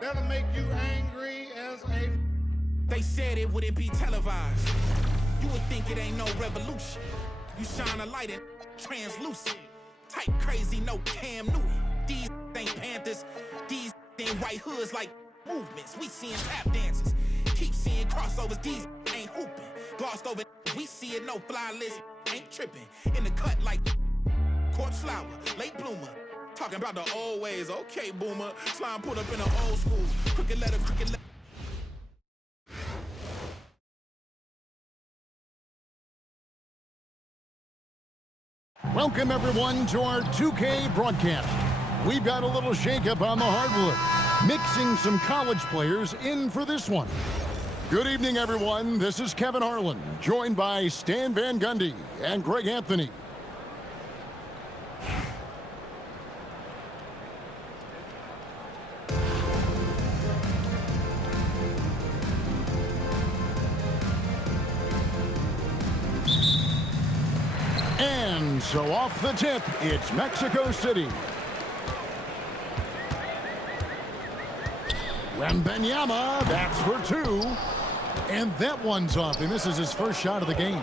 That'll make you angry as a... They said it wouldn't be televised. You would think it ain't no revolution. You shine a light and translucent. Type crazy, no Cam Newton. These ain't Panthers. These ain't white hoods like movements. We seeing tap dances. Keep seeing crossovers. These ain't hooping. Glossed over. We see it, no fly list. Ain't tripping. In the cut like corpse flower, late bloomer. Talking about the old ways. Okay, boomer. Slime put up in the old school. Crooked letter, crooked letter. Welcome, everyone, to our 2K broadcast. We've got a little shakeup on the hardwood, mixing some college players in for this one. Good evening, everyone. This is Kevin Harlan, joined by Stan Van Gundy and Greg Anthony. And so off the tip, it's Mexico City. Wembanyama, that's for two. And that one's off, and this is his first shot of the game.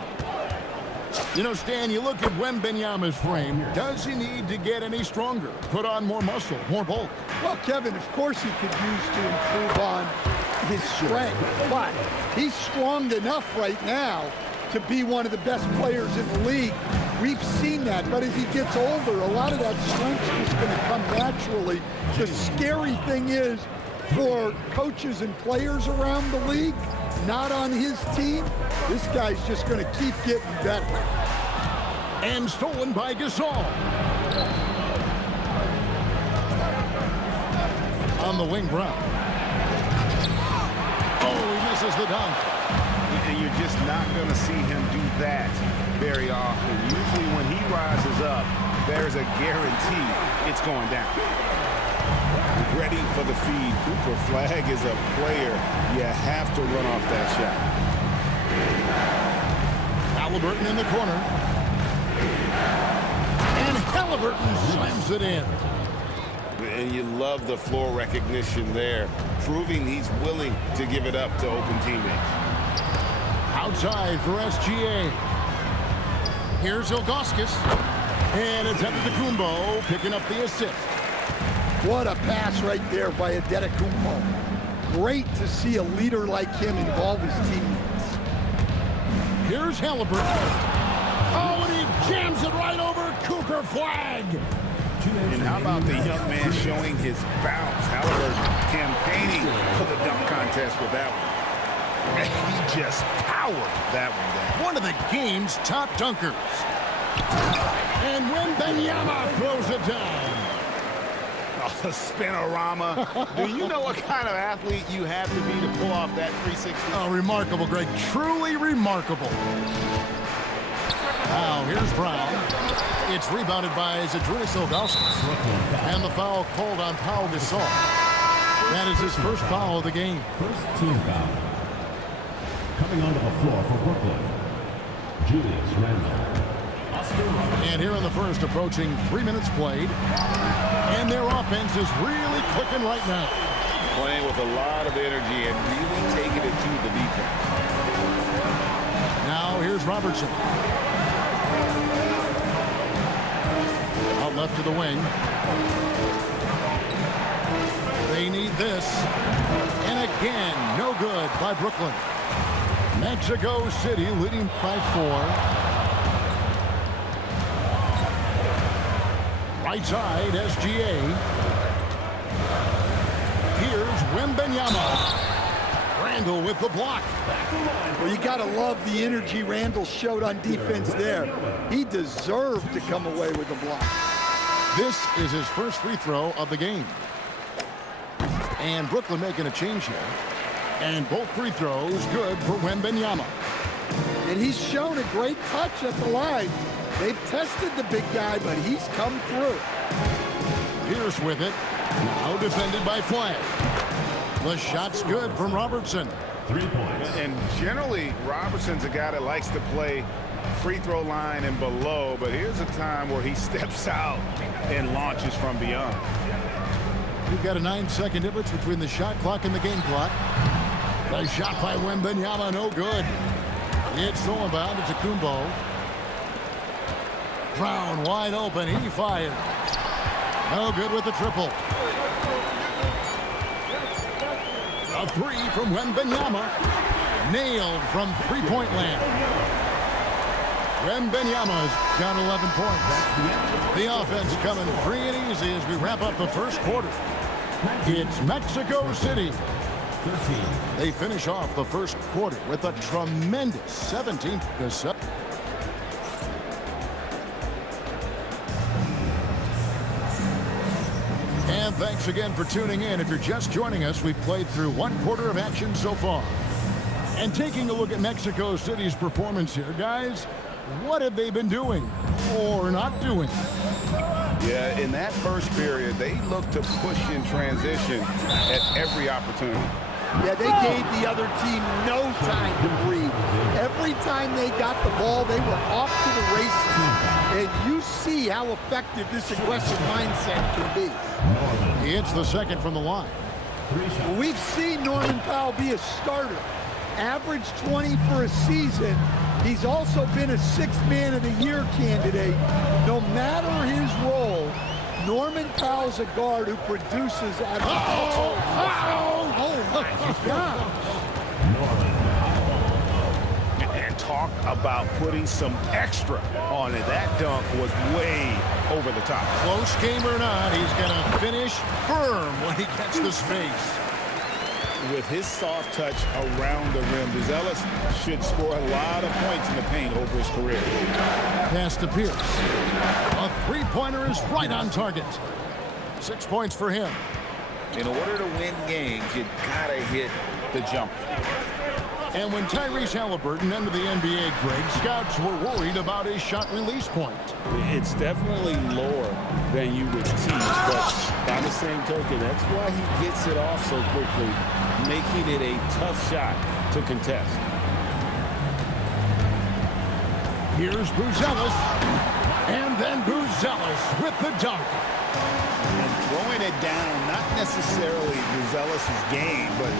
You know, Stan, you look at Wembanyama's frame. Does he need to get any stronger? Put on more muscle, more bulk? Well, Kevin, of course he could use to improve on his strength, but he's strong enough right now to be one of the best players in the league. We've seen that, but as he gets older, a lot of that strength's just going to come naturally. The scary thing is, for coaches and players around the league, not on his team, this guy's just going to keep getting better. And stolen by Gasol. On the wing, Brown. Oh, he misses the dunk. And you're just not going to see him do that very often. Usually when he rises up, there's a guarantee it's going down. Ready for the feed. Cooper Flag is a player. You have to run off that shot. Halliburton in the corner. And Halliburton slams it in. And you love the floor recognition there, proving he's willing to give it up to open teammates. Outside for SGA. Here's Ilgauskas. And it's Antetokounmpo picking up the assist. What a pass right there by Antetokounmpo. Great to see a leader like him involve his teammates. Here's Halliburton. Oh, and he jams it right over Cooper Flag. And how about the young man showing his bounce? Halliburton campaigning for the dunk contest with that one. He just powered that one down. One of the game's top dunkers. And Wembanyama throws it down. Oh, the spinorama. Do you know what kind of athlete you have to be to pull off that 360? Oh, remarkable, Greg. Truly remarkable. Now, here's Brown. It's rebounded by Zydrunas Ilgauskas. And the foul called on Pau Gasol. That is his first foul of the game. First team foul. Coming onto the floor for Brooklyn, Julius Randle. And here in the first, approaching 3 minutes played. And their offense is really clicking right now. Playing with a lot of energy and really taking it to the defense. Now here's Robertson. Out left to the wing. They need this. And again, no good by Brooklyn. Mexico City leading by 4. Right side, SGA. Here's Wembanyama. Randle with the block. Well, you got to love the energy Randle showed on defense there. He deserved to come away with the block. This is his first free throw of the game. And Brooklyn making a change here. And both free throws good for Wembanyama. And he's shown a great touch at the line. They've tested the big guy, but he's come through. Pierce with it. Now defended by Flash. The shot's good from Robertson. 3 points. And generally, Robertson's a guy that likes to play free throw line and below, but here's a time where he steps out and launches from beyond. You've got a 9-second difference between the shot clock and the game clock. The shot by Wembanyama, no good. It's thrown bound to Kumbo. Brown wide open, he fired. No good with the triple. A three from Wembanyama. Nailed from three-point land. Wembanyama's got 11 points. The offense coming free and easy as we wrap up the first quarter. It's Mexico City. 13. They finish off the first quarter with a tremendous 17-7. And thanks again for tuning in. If you're just joining us, we've played through one quarter of action so far. And taking a look at Mexico City's performance here, guys, what have they been doing or not doing? Yeah, in that first period, they looked to push in transition at every opportunity. Yeah, they gave the other team no time to breathe. Every time they got the ball, they were off to the races. And you see how effective this aggressive mindset can be. It's the second from the line. We've seen Norman Powell be a starter. Average 20 for a season. He's also been a sixth man of the year candidate. No matter his role, Norman Powell's a guard who produces at the Oh my God. And talk about putting some extra on it. That dunk was way over the top. Close game or not, he's going to finish firm when he gets the space. With his soft touch around the rim, Buzelis should score a lot of points in the paint over his career. Pass to Pierce. A three-pointer is right on target. 6 points for him. In order to win games, you gotta hit the jumper. And when Tyrese Halliburton entered the NBA, Greg, scouts were worried about his shot release point. It's definitely lower than you would teach, but by the same token, that's why he gets it off so quickly, making it a tough shot to contest. Here's Buzelis, and then Buzelis with the dunk. And throwing it down, not necessarily Buzelis' game, but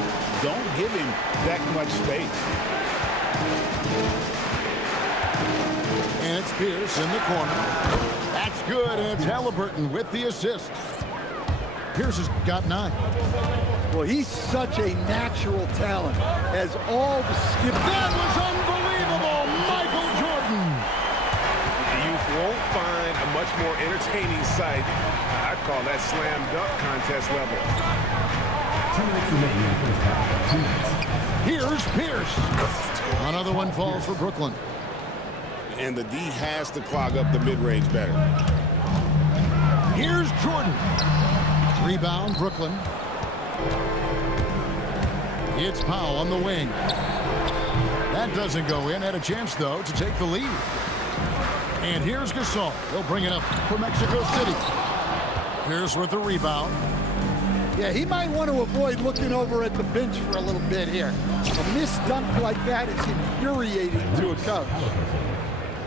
don't give him that much space. And it's Pierce in the corner. That's good, and it's Halliburton with the assist. Pierce has got 9. Well, he's such a natural talent. As all the skip. That was unbelievable, Michael Jordan. You won't find a much more entertaining sight. I'd call that slam dunk contest level. 2 minutes remaining in the first half. 2 minutes. Here's Pierce. Another one falls for Brooklyn. And the D has to clog up the mid-range better. Here's Jordan. Rebound, Brooklyn. It's Powell on the wing. That doesn't go in. Had a chance, though, to take the lead. And here's Gasol. He'll bring it up for Mexico City. Pierce with the rebound. Yeah, he might want to avoid looking over at the bench for a little bit here. A missed dunk like that is infuriating to a coach.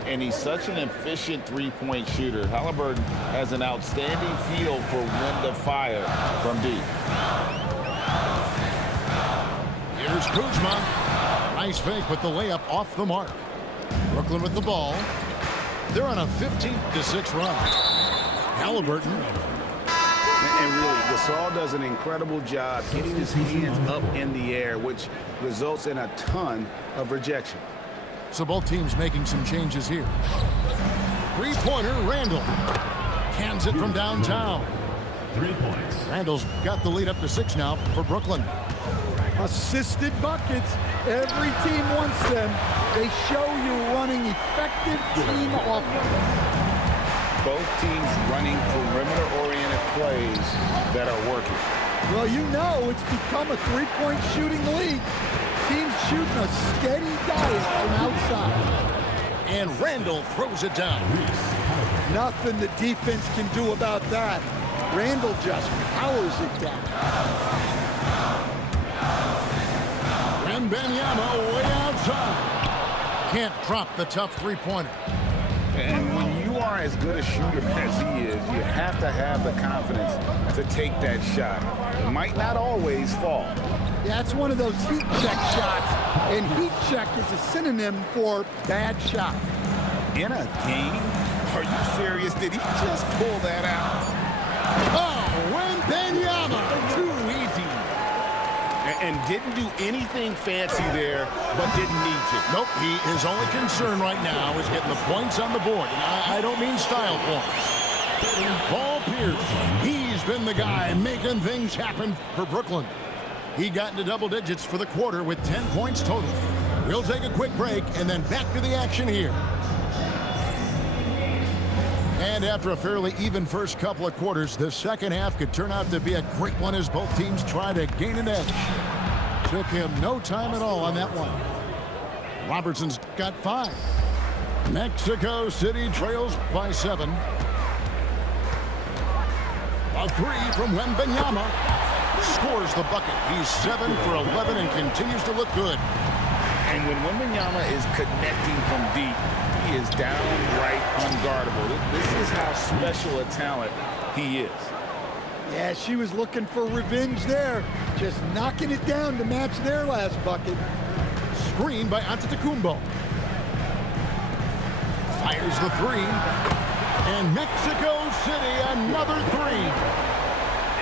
And he's such an efficient three-point shooter. Halliburton has an outstanding feel for when to fire from deep. Here's Kuzma. Nice fake, but the layup off the mark. Brooklyn with the ball. They're on a 15-6 run. Halliburton. And really, Gasol does an incredible job getting his hands up in the air, which results in a ton of rejection. So both teams making some changes here. Three-pointer, Randall. Cans it from downtown. 3 points. Randall's got the lead up to 6 now for Brooklyn. Assisted buckets. Every team wants them. They show you running effective team offense. Both teams running perimeter-oriented plays that are working. Well, you know it's become a three-point shooting league. Teams shooting a steady diet from outside. And Randall throws it down. Nothing the defense can do about that. Randall just powers it down. Wembanyama way outside. Can't drop the tough three-pointer. And when you are as good a shooter as he is, you have to have the confidence to take that shot. It might not always fall. Yeah, it's one of those heat check shots, and heat check is a synonym for bad shot. In a game? Are you serious? Did he just pull that out? Oh, Wembanyama! Too easy. And didn't do anything fancy there, but didn't need to. Nope, his only concern right now is getting the points on the board. And I don't mean style points. Paul Pierce, he's been the guy making things happen for Brooklyn. He got into double digits for the quarter with 10 points total. We'll take a quick break and then back to the action here. And after a fairly even first couple of quarters, the second half could turn out to be a great one as both teams try to gain an edge. Took him no time at all on that one. Robertson's got 5. Mexico City trails by 7. A 3 from Wembanyama. Scores the bucket. He's 7 for 11 and continues to look good. And when Wembanyama is connecting from deep, he is downright unguardable. This is how special a talent he is. Yeah, she was looking for revenge there. Just knocking it down to match their last bucket. Screen by Antetokounmpo. Fires the 3. And Mexico City another 3.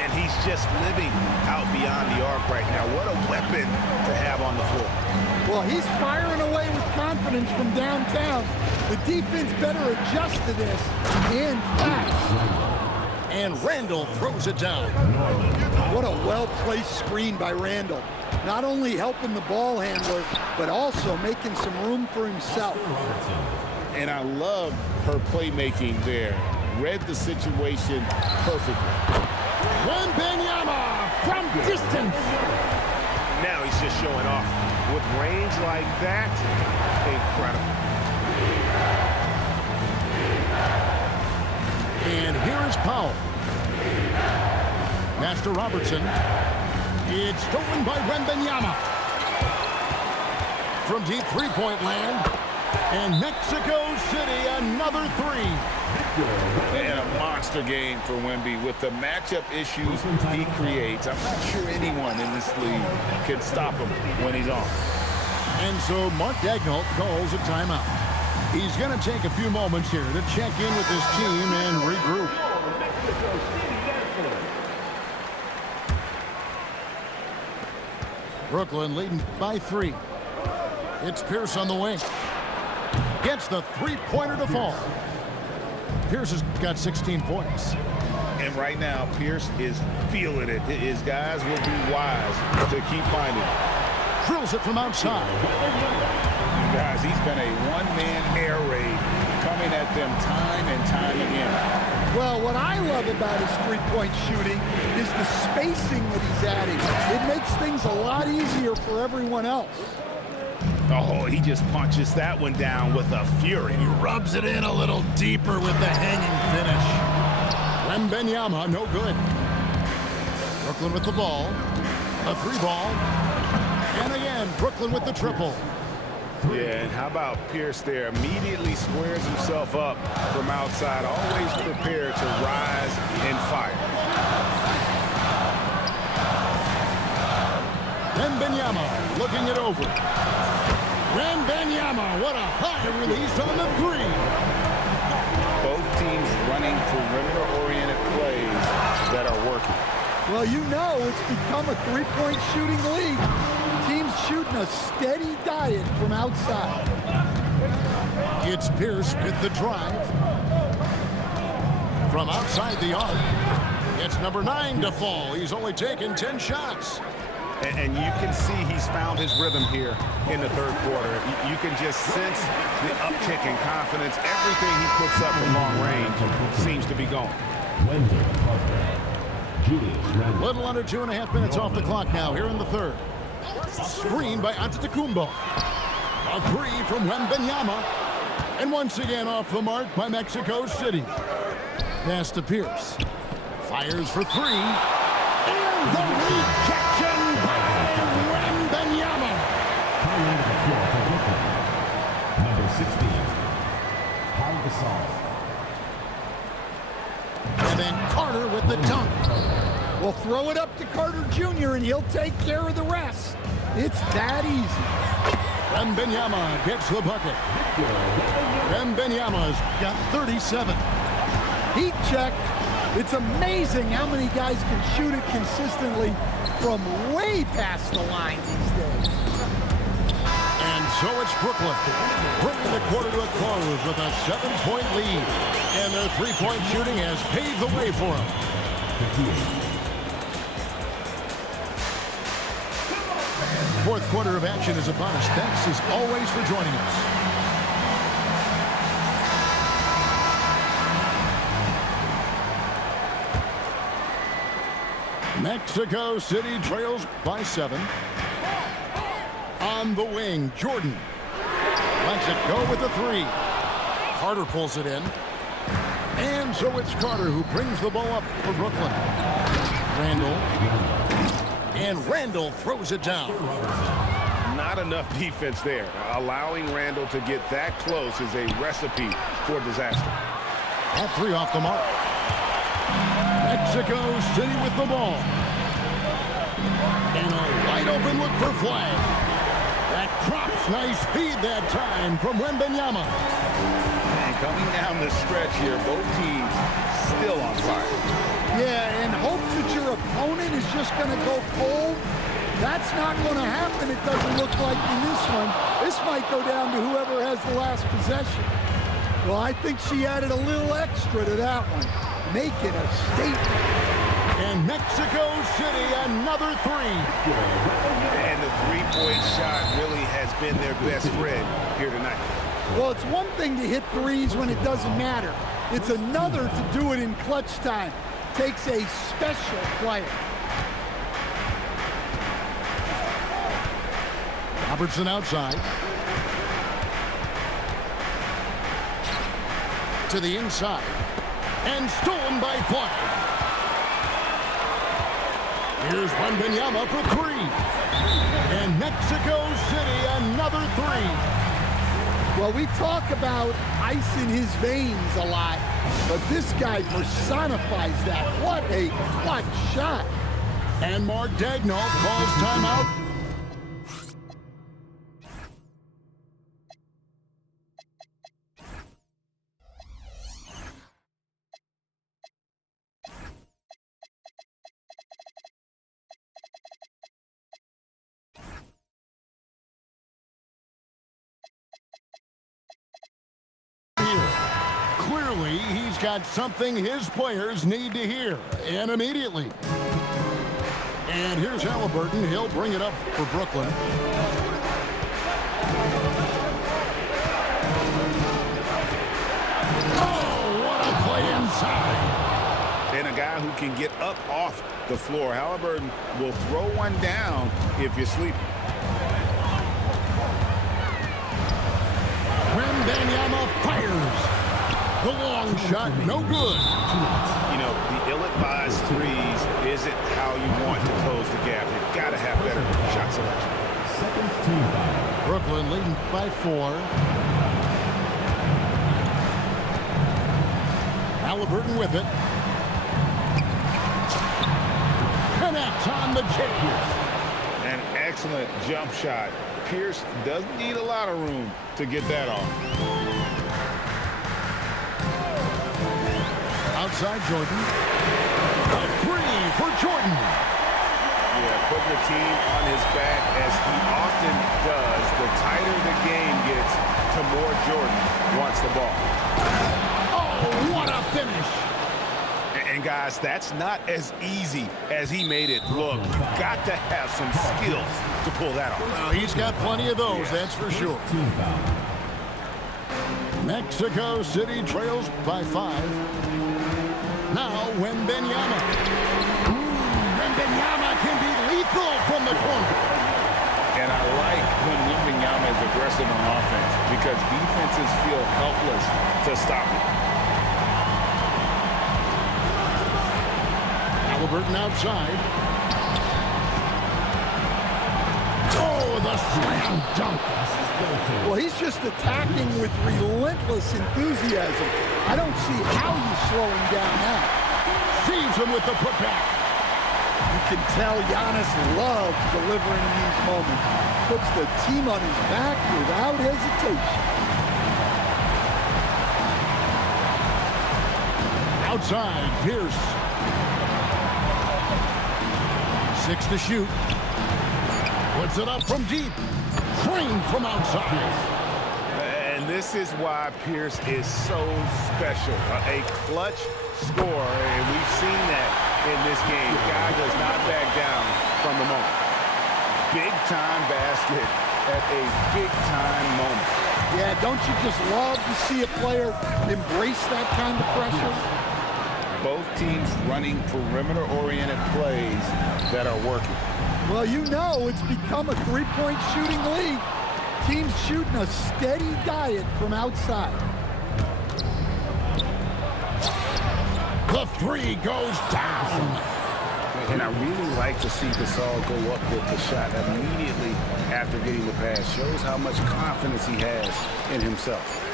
And he's just living out beyond the arc right now. What a weapon to have on the floor. Well, he's firing away with confidence from downtown. The defense better adjust to this, and fast. And Randall throws it down. What a well-placed screen by Randall. Not only helping the ball handler, but also making some room for himself. And I love her playmaking there. Read the situation perfectly. Wembanyama from distance. Now he's just showing off. With range like that, incredible. And here is Powell. Master Robertson. It's stolen by Wembanyama. From deep three-point land. And Mexico City another 3. And a monster game for Wemby with the matchup issues he creates. I'm not sure anyone in this league can stop him when he's on. And so Mark Daigneault calls a timeout. He's going to take a few moments here to check in with his team and regroup. Brooklyn leading by 3. It's Pierce on the wing. Gets the three-pointer to fall. Pierce has got 16 points. And right now, Pierce is feeling it. His guys will be wise to keep finding it. Drills it from outside. Guys, he's been a one-man air raid coming at them time and time again. Well, what I love about his three-point shooting is the spacing that he's adding. It makes things a lot easier for everyone else. Oh, he just punches that one down with a fury. He rubs it in a little deeper with the hanging finish. Wembanyama, no good. Brooklyn with the ball. A 3-ball. And again, Brooklyn with the triple. Yeah, and how about Pierce there? Immediately squares himself up from outside, always prepared to rise and fire. Wembanyama looking it over. Wembanyama, what a high release on the 3. Both teams running perimeter-oriented plays that are working. Well, you know it's become a three-point shooting league. Teams shooting a steady diet from outside. It's Pierce with the drive. From outside the arc. It's number 9 to fall. He's only taken 10 shots. And you can see he's found his rhythm here in the third quarter. You can just sense the uptick in confidence. Everything he puts up from long range seems to be going. Little under 2.5 minutes off the clock now here in the third. Screen by Antetokounmpo. A 3 from Wembanyama. And once again off the mark by Mexico City. Pass to Pierce. Fires for three. And the rejection by Wembanyama. Coming onto the floor for Brooklyn, number 16, Pau Gasol. And then Carter with the dunk. We'll throw it up to Carter Jr. and he'll take care of the rest. It's that easy. Wembanyama gets the bucket. Wembanyama's got 37. Heat check. It's amazing how many guys can shoot it consistently from way past the line these days. And so it's Brooklyn, bringing the quarter to a close with a 7-point lead. And their three-point shooting has paved the way for them. Fourth quarter of action is upon us. Thanks as always for joining us. Mexico City trails by 7. On the wing, Jordan lets it go with the 3. Carter pulls it in. And so it's Carter who brings the ball up for Brooklyn. Randall. And Randall throws it down. Not enough defense there. Allowing Randall to get that close is a recipe for disaster. That 3 off the mark. Mexico City with the ball. And a wide open look for Flag. That drops. Nice feed that time from Wembanyama. And coming down the stretch here, both teams still on fire. Yeah, and hopes that your opponent is just going to go cold. That's not going to happen, it doesn't look like in this one. This might go down to whoever has the last possession. Well, I think she added a little extra to that one, making a statement. And Mexico City, another 3. And the three-point shot really has been their best friend here tonight. Well, it's one thing to hit threes when it doesn't matter. It's another to do it in clutch time. Takes a special player. Robertson outside. To the inside. And stolen by Flag. Here's Wembanyama for 3. And Mexico City, another 3. Well, we talk about ice in his veins a lot, but this guy personifies that. What a clutch shot. And Mark Daigneault calls timeout. Clearly, he's got something his players need to hear, and immediately. And here's Halliburton. He'll bring it up for Brooklyn. Oh, what a play inside. And a guy who can get up off the floor. Halliburton will throw one down if you're sleeping. Wembanyama fires. The long shot, no good. You know, the ill-advised threes isn't how you want to close the gap. You've got to have better shot selection. Second team foul. Brooklyn leading by 4. Halliburton with it. Connects on the Pierce. An excellent jump shot. Pierce doesn't need a lot of room to get that off. Outside Jordan. A 3 for Jordan. Yeah, putting the team on his back as he often does. The tighter the game gets, the more Jordan wants the ball. Oh, what a finish. And guys, that's not as easy as he made it look. Got to have some skills to pull that off. Well, he's got plenty of those, that's for sure. Team foul. Mexico City trails by 5. Now Wembanyama. Wembanyama can be lethal from the corner. And I like when Wembanyama is aggressive on offense because defenses feel helpless to stop him. Halliburton outside. Oh, the slam dunk. Well, he's just attacking with relentless enthusiasm. I don't see how you slow him down now. Sees him with the putback. You can tell Giannis loves delivering in these moments. Puts the team on his back without hesitation. Outside, Pierce. 6 to shoot. Puts it up from deep. Framed from outside. And this is why Pierce is so special. A clutch scorer, and we've seen that in this game. Guy does not back down from the moment. Big-time basket at a big-time moment. Yeah, don't you just love to see a player embrace that kind of pressure? Both teams running perimeter-oriented plays that are working. Well, you know it's become a three-point shooting league. Teams shooting a steady diet from outside. The three goes down. And I really like to see Gasol go up with the shot immediately after getting the pass. Shows how much confidence he has in himself.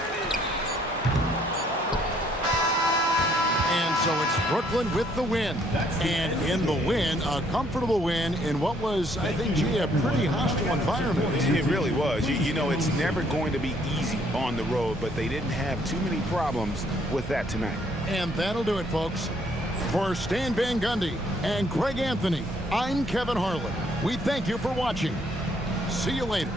And so it's Brooklyn with the win. And in the win, a comfortable win in what was, I think, a pretty hostile environment. It really was. You know, it's never going to be easy on the road, but they didn't have too many problems with that tonight. And that'll do it, folks. For Stan Van Gundy and Greg Anthony, I'm Kevin Harlan. We thank you for watching. See you later.